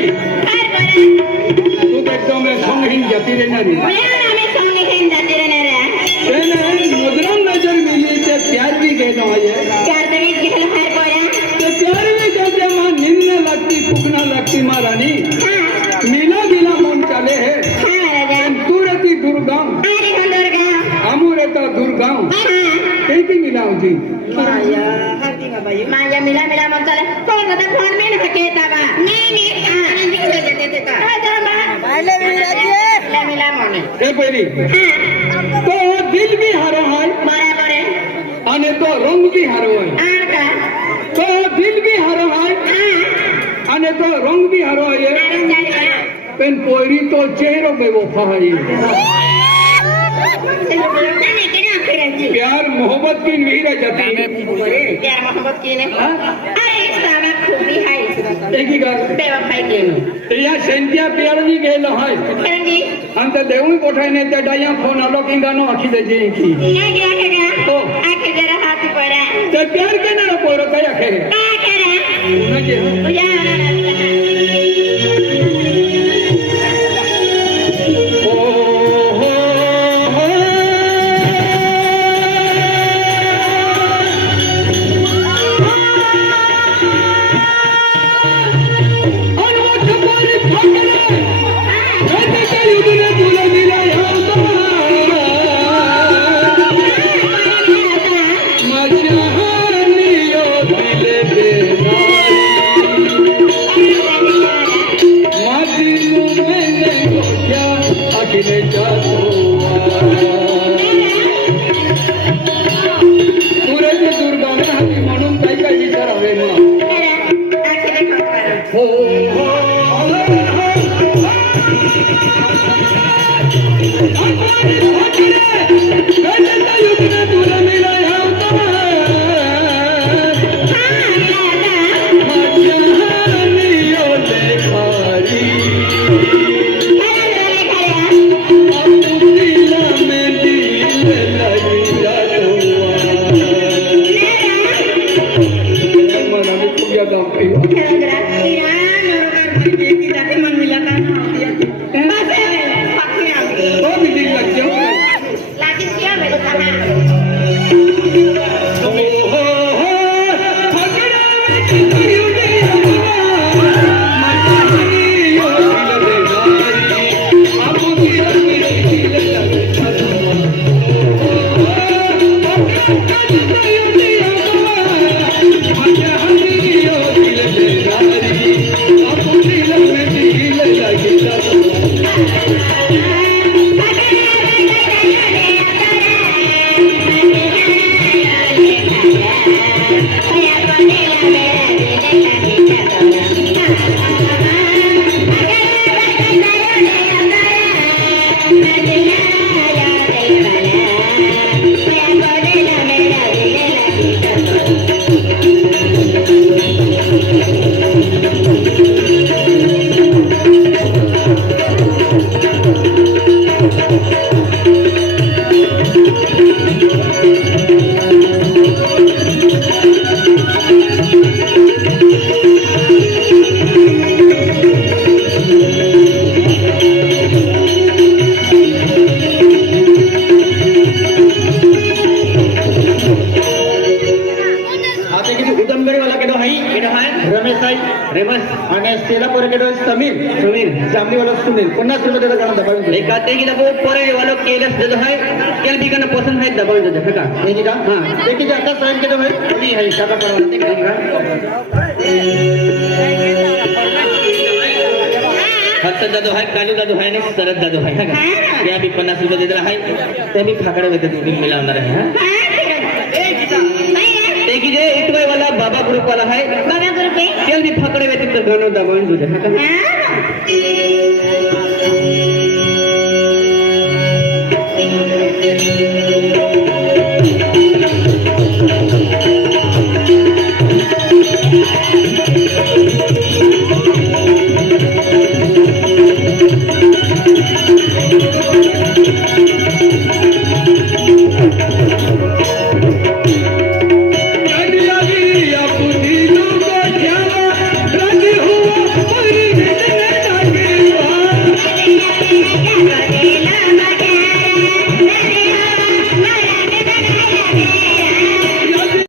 तू एकदम संगहीन जाती रहना रे नजर नजर मिली ते प्यार भी कहना है ते प्यार भी कहते मां निन्न लगती फुकना लगती महारानी मिला गिला मन चले है तू रहती दुर्गाम हमू रहता दुर्गाम कैसी मिला होती माझ्या मिला मिला म्हणताले कोण होता फोन मी नकेता बा नाही मिला म्हणे ए पहिली तो दिल भी हारो है बरोबर आहे आणि तो रंग भी हारो है आण का तो दिल भी हारो है आणि तो रंग भी हारो है पण पोरी तो चेहरो बेवफा है प्यार मोहब्बत की नहीं रह जाती प्यार मोहब्बत की ने अरे सारा खूबी है एक ही गल बेवफाई की ते या सेंटिया प्यार भी गेलो है खरंजी अंत देऊळ कोठायने त्या डाया फोन आलो की गानो आखी देजे की नाही गया हो आखे जरा हात पडा ते प्यार केनारा पोरो काय आखे काय करा म्हणजे या म्हणून काही काही विचारावे ना हो हस्त दादू है कालू दादू है ना सरद दादू है त्या भी 50 रुपये देला है त्या भी फाकडे वेते तुम्ही मिळवणार आहे ते की जे इटवाय वाला बाबा ग्रुप वाला है बाबा ग्रुप आहे त्या भी फाकडे वेते तर गणो दाबून दुजे